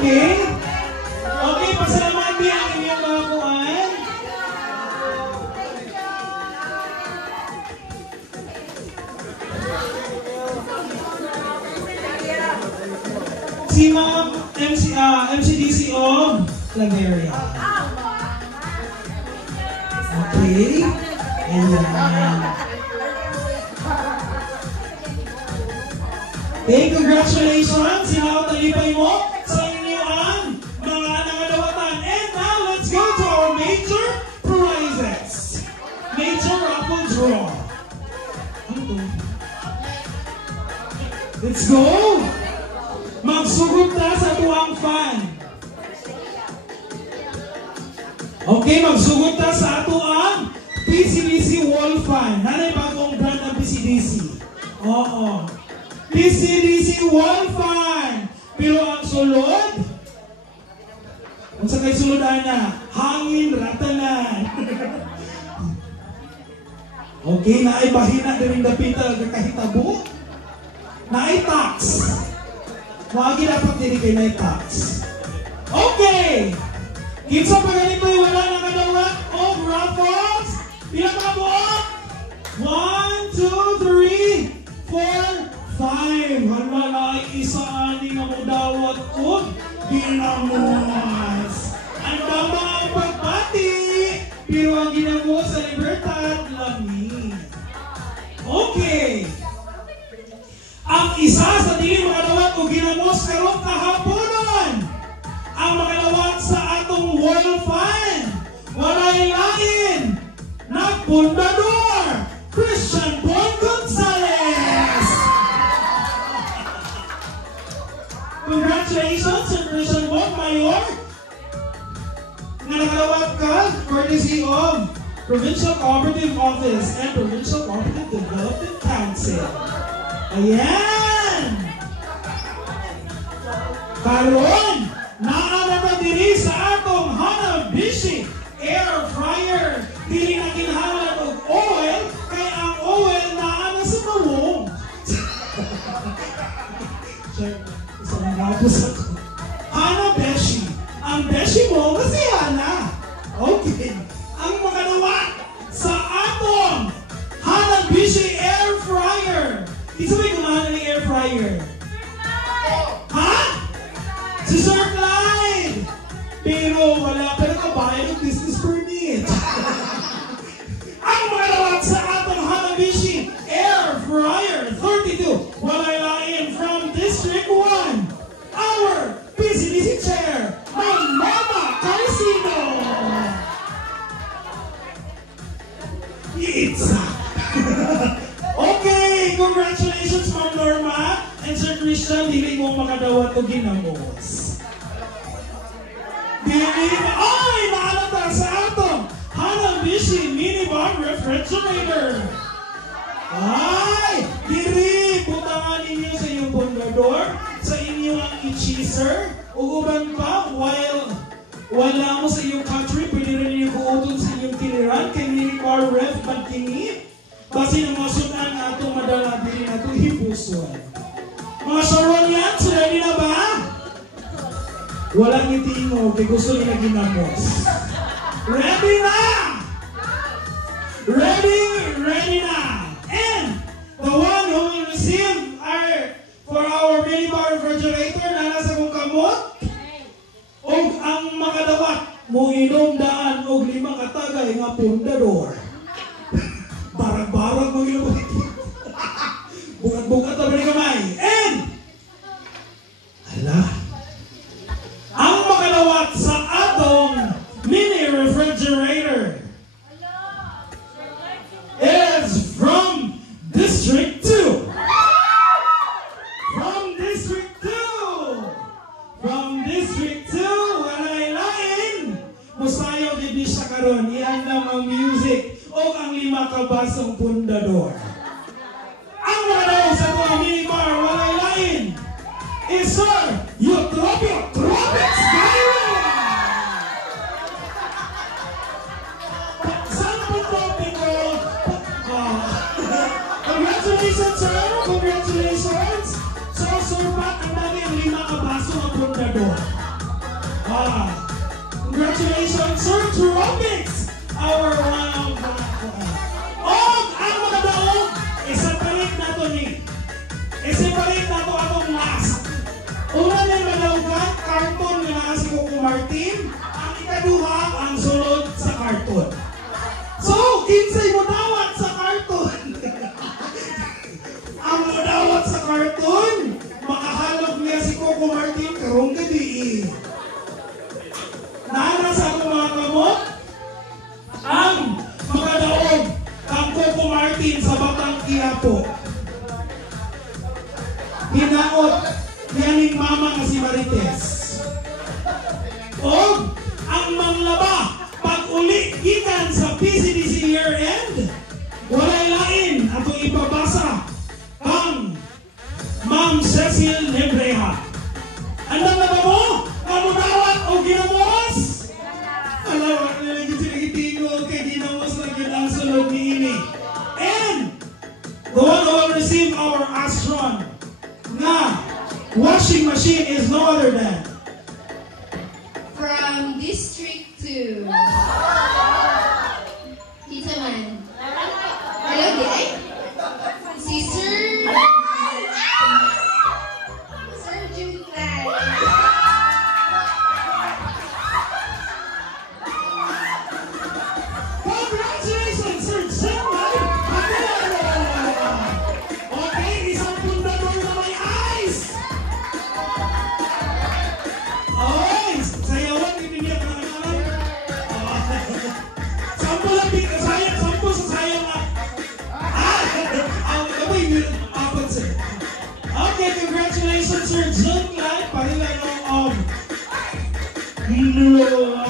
Okay? Okay, pasalamati ang inyong mga kuhan. Si Ma'am MCDCO Claveria. Okay. Ayan. Okay, congratulations. Sinaw-talipay mo sa inyo ang mga nangalawatan. And now, let's go to our major prizes. Major raffle draw. Ano to? Let's go! Magsugod na sa tuwang fan. Okay, magsugod na sa tuwang PCDC wall fan. Nanay bagong brand ng PCDC. Oo. PCDC wall fan. Pero ang sulod, kung sa kay sulod na, hangin ratanan. Okay, naaibahin na rin dapital kakahitabo. Naitax. Wagi dapat diri kay naitax. Okay! Kinsa pa ganito'y wala na kadawat o raffles? Pila mga buok? 1, 2, 3, 4, 5. Hala na isa ani nga mo dawat o ginamos. Ang dama ang pagpati, pero ang ginamo sa libertad lami. Okay. Ang isa sa dili makadawat o ginamos karong kahaponon. Ang makadawat sa atong wall fan. Walay lain. Nagpundador. Christian Bon Gonzalez. Congratulations, Sir Christian Bon Mayor. Nga nakadawat ka, courtesy of Provincial Cooperative Office and Provincial Cooperative Development Council. Ayan! Karon, naana na diri sa atong Hanabishi Air Fryer. Dili na kinahanglan og oil, kay ang oil naana sa bawong. Isang napos ako. Hanabishi. Ang beshi mo, kasi Hana. Okay. Ang makalawa sa atong Hanabishi Air Fryer. Isa ba'y kumahan ng air fryer? Ha? Si Sir Clyde! Pero wala pa rin kabayan ng business permit. Ang makalawat sa atong Hanabishi Air Fryer 32 walay lain from District 1. Our PCDC Chair, Mama Carcino! It's okay! Congratulations, Ma'am Norma and Sir Christian. Dili mo makadawat o ginamos. Dili mo. Ay! Naalata sa atong Hanabishi Minibar Refrigerator. Ay! Diri! Butangan ninyo sa inyong bondador, sa inyong i-cheeser, o uban pa, while wala mo sa iyong country, pwede rin ninyo kuutod sa inyong tiniran, kay Minibar Ref magkinit. Kasi ng mga sunan na itong madala din na ito hipuson. Mga Sharonians, ready na ba? Walang itingo, kaya gusto nila ginamos. Ready na! Ready na! And the one who will receive for our minibar refrigerator na nasa kong kamot, o ang makadawat, mo inom daan o 5 katagay nga pundador. Barag-barag mo yun. Bukat-bukat na balik kamay. And, hala, ang makalawat sa atong mini refrigerator is from District 2. From District 2. From District 2. Walay lain. Musayaw di siya karon. Iyan na ang music. O ang 5 kabasong pundador. Ang mga sa mga minibar walay lain is Sir Eutropio Skyrim! Saan po topiko? Congratulations, sir! Congratulations! So, Sir Pat, ang dami ang 5 kabasong pundador. Congratulations, Sir Trurobics! Our one of the... Og! Ang mga daog! Isapalit na to ni. Isapalit na to atong last. Una na madawgan, cartoon na naa si Coco Martin. Ang ikaduha, ang sulod sa cartoon. So, kinsay mo dawat sa cartoon? Ang mo dawat sa cartoon, makahalog niya si Coco Martin karong gabi. Nara sa akong mga kamot, ang mga daog ang Coco Martin sa Batang Quiapo. Hinaot niyaning mama nga si Marites. O ang manglaba pag-uli gikan sa PCDC year-end, walay lain atong ipabasa ang Ma'am Cecil Nebreha. Andang na ba mo? Kamudawat o ginamos? Alawak na lagi sinagitingo kay ginamos na ginang sulod ni ini. And the one who will receive our Astron na washing machine is no other than from District 2. Kita man. Hello, Day. Si Sir Juntan. Congratulations, Sir Juntan! Okay, isang pundador na may eyes! Oy! Sayawan, ibigyan ka na naman. Sampo lang, sayang, sampo sa sayang nga. Amoy, apat sir. Okay, congratulations, Sir Juntan! Parilay ng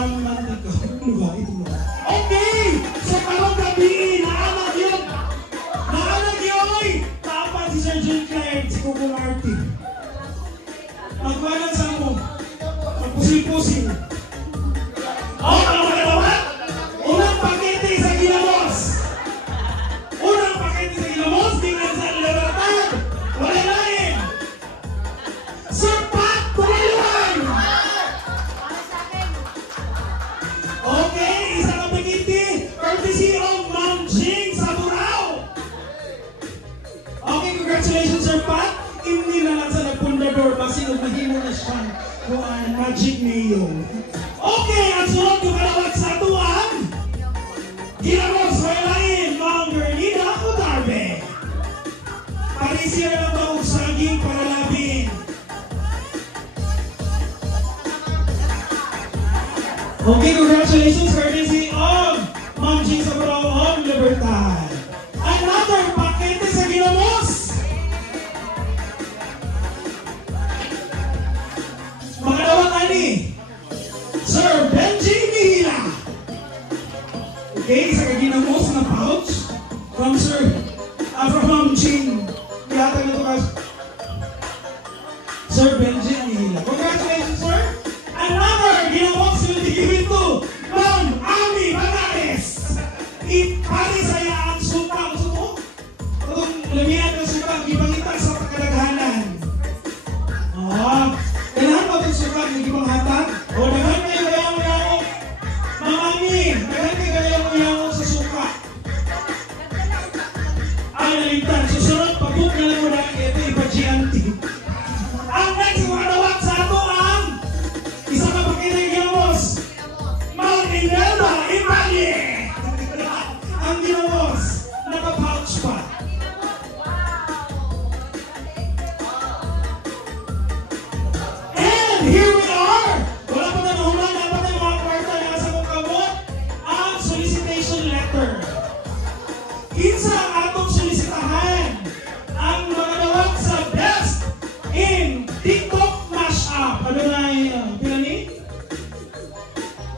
ang mantika. Okay! So, karong gabi, naanak yun! Naanak yun! Tapat si Sir Juntan, si Coco Martin. Magwanan sa mo. Magpusin-pusin. Oh, ano ka naman? Unang pakete sa ginamos. Unang pakete sa ginamos, tingnan sa Libertad. Wala lain. Sir Pat Tumayuan. Okay, isa na pakete. Courtesy of Ma'am Jing Saburao. Okay, congratulations, Sir Pat. Hindi na lang sa nagpundador, basinog mahimo na siya kung ang magic niyo. Okay, ang sunod ko kalawat sa tuwan. Ginamos, Wailain, Ma'am Bernina Udarbe. Parisira lang ba kung saging para labing? Okay, congratulations, courtesy of Ma'am Jing Saburao of Libertad. Another pakete sa ginamos. Makadawat ani, Sir Benji Mihila. Okay, isa kaginamos na pouch from from Ma'am Jing. Yata nito ka, Sir Benji Mihila. Congratulations, sir. Another ginamos will be given to Ma'am Ami Banares. Ipari saya ang suka. Itong lamihan ng suka, ipangita sa pagkadaghanan. Kailangan ba itong suka ng ibang hatag? O daghan kayo gayang-gayang. Mamami, daghan kayo gayang-gayang sa suka. Ay, nalimtan. Susunod, pag-book na lang mo na ito, ipa-gianti. Ang next makadawat sa ato ang isa na pakinagamos. Ma'am Imelda Ipalle. Ang ginamos, naka-pouch pa. Here we are! Wala pa na nahulan, dapat na yung mga kwarta na sa mong kamot ang solicitation letter. Kinsa ang atong solisitahan ang mga dawat sa Best in TikTok Mashup. Ano na yung pinani?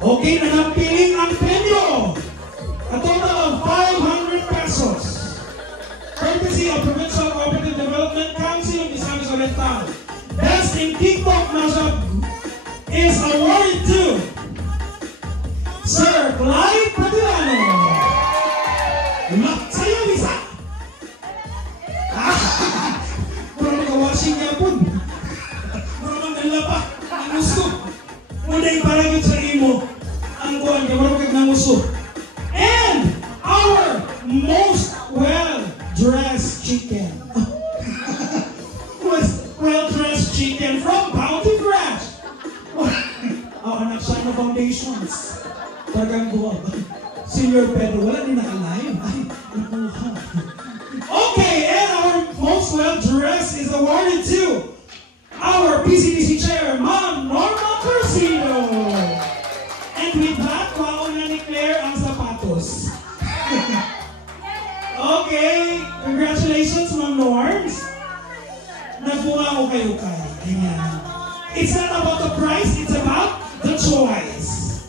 Okay, nanapiling ang premyo. A total of 500 pesos. Courtesy of Provincial Cooperative Development Council of Misamis Oriental. Best in TikTok Mashup is awarded to Sir Clyde Patilano. Sa'yo, Lisa! Puro magawashing niya po. Puro magdala pa. Ang gusto. Munay para yun sa imo. Ang kuhan, kamaro kag nanguso. And our most well-dressed chicken. Well-dressed chicken from Bounty Fresh. Oh, anak siya na foundations. Tagang buwag. Senior Pedro, wala din nakalive. Ay, nakuha. Okay, and our most well-dressed is awarded to our PCDC chair, Ma'am Norma Crucido. And with that, mauna ni Claire ang sapatos. Okay, congratulations, Ma'am Norms. Nagbunga ko kayo kay. Ayan. It's not about the price, it's about the choice.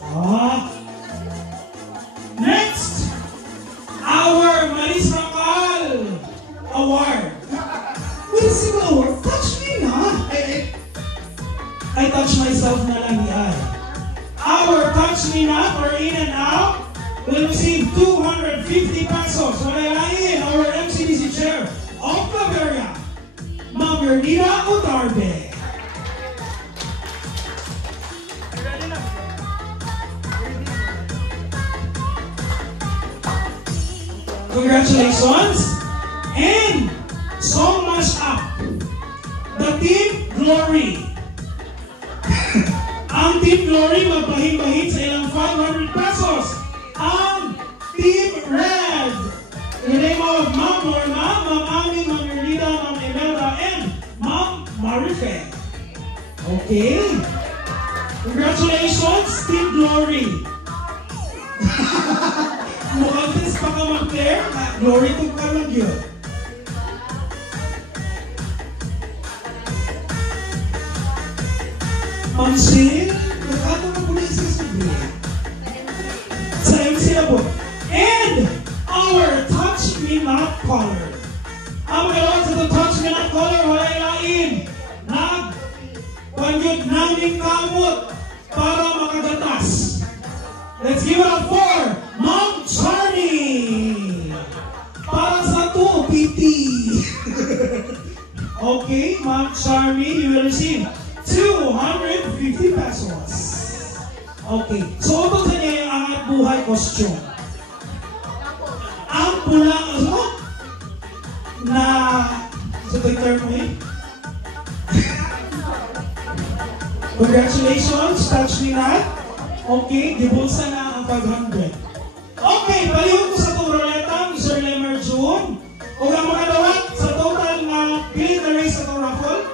Next, our Maris Racal Award. What is the award? Touch me na. I touch myself na lang yan. Our Touch Me Not or In and Out will receive 250 pesos. Malalayin our MCDC chair of Bavaria, Ma'am Yernita Utarbe. Congratulations! And Song Mash Up, the Team Glory. Ang Team Glory magbahin-bahin sa ilang 500 pesos. Ang Team Red, in the name of Ma'am Norma, Ma'am Ami, Ma'am Yernita, Ma'am Imelda, and Ma'am Marife. Okay. Congratulations, Team Glory. Mukhang test pa ka mag-Claire. Glory to ka lang yun. Ma'am Shane, nag-ato na po na isa sa break. Sa MC na po. And our Touch Me Not caller. Ang gawin sa Touch Me Not caller, wala ilain. Nag-pangyod namin kamot para makagatas. Let's give it up for Ma'am Charmy. Para sa 2, PT. Okay, Ma'am Charmy, you will receive 250 pesos. Okay, so ito sa niya yung angat buhay costume. Ang pulang, ano? Na, sa Twitter mo eh? Congratulations, Touch Me Not. Okay, dibulsa na ang 500. Okay, palihog ko sa itong roleta, Mr. Lemer June. Huwag ang makadawat sa total na pili na race sa itong raffle.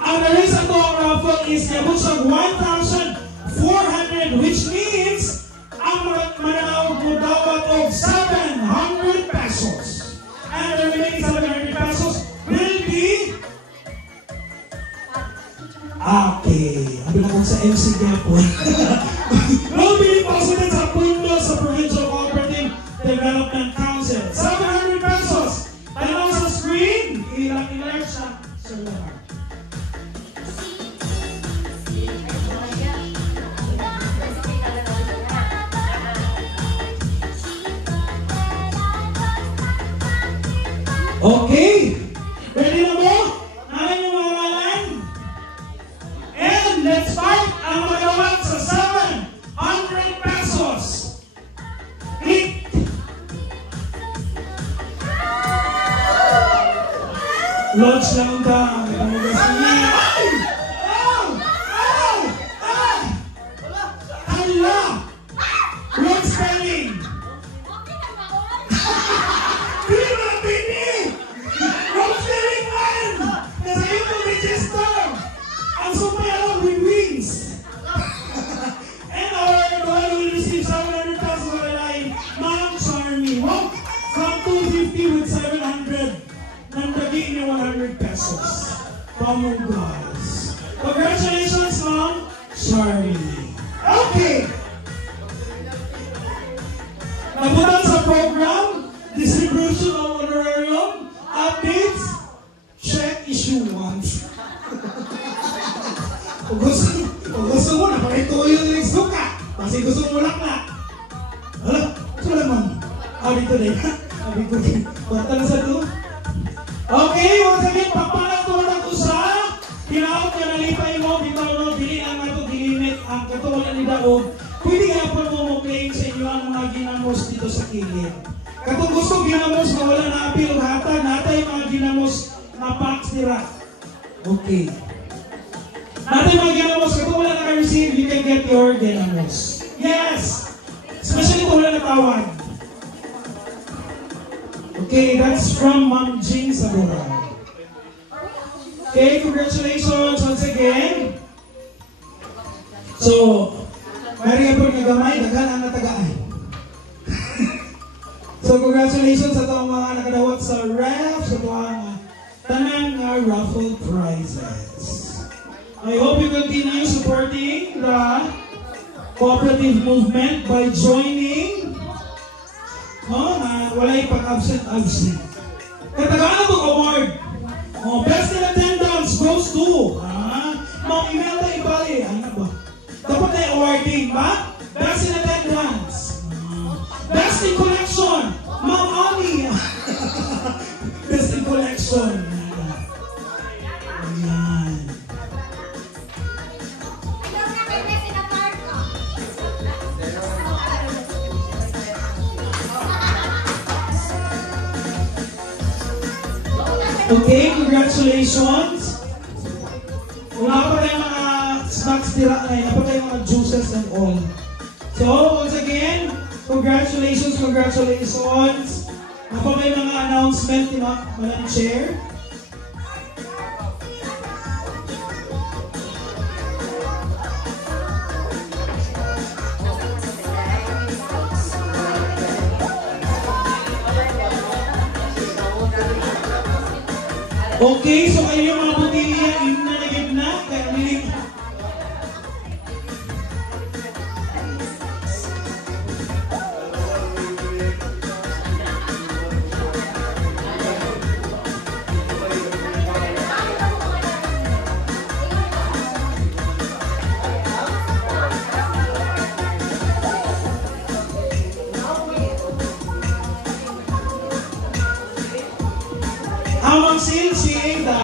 Ang na-raise ang itong raffle is yabot sa 1,400, which means ang mananawag mo dapat of 700 pesos. And the remaining 700 pesos will be... Okay, abi na kung sa MC Gapon. Will be deposited sa pundo sa Provincial Cooperative Development Council. 700 pesos! Tanaw sa screen, ilang siya. Sir Lamar. Okay, ready na mo? Namin yung mga ngalan? And let's start ang magawag sa 700 pesos. Click! Launch lang ka. Ay! Oh! Oh! Ay! Hala! Wrong spelling! Ang supay along with wings. And our one will receive 700 pesos on the line, Ma'am Charmy. Wow, from 250 with 700. Nandagin niya 100 pesos. Pamong guys. Congratulations, Ma'am Charmy. Okay. Napunta sa program, distribution of honorarium, updates, check issue once. Kung gusto mo na, pakituo yung next book ka. Kasi gusto mo lakla. Hala, ito naman. Abi ko na yan. Abi ko na yan. Bata na sa ito. Okay, once again, papalat ko na ito sa tinawag na nalipay mo, bitaw no, dili ang ang katuwalan ni Daog, pwede nga po mo claim sa inyo ang mga ginamos dito sa kilid. Katong gusto ginamos na wala na apil o hatag, natay mga ginamos na packs nila. Okay. Natay mga ginamos, katong wala na ka-receive, you can get your ginamos. Yes! Especially kung wala na tawag. Okay, that's from Ma'am Jing Sabura. Okay, congratulations once again. So, Maria po nagamay, daghan ang natagaan. So, congratulations sa itong mga nakadawat sa ref, sa itong tanang raffle prizes. I hope you continue supporting the cooperative movement by joining walay pag-absent. Katagaan itong award. Best in attendance goes to Ma'am Imelda Ibali. Ano ba? Dapat na awarding ba? Best in attendance. Best in collection. Ma'am Ami. Best in collection. Ayan. Okay, congratulations. Wala pa tayong mga snacks tira na yun. Wala pa tayong mga juices and all. So, once again, congratulations. Ako may mga announcement, Madam Chair. Okay, so kayo yung mga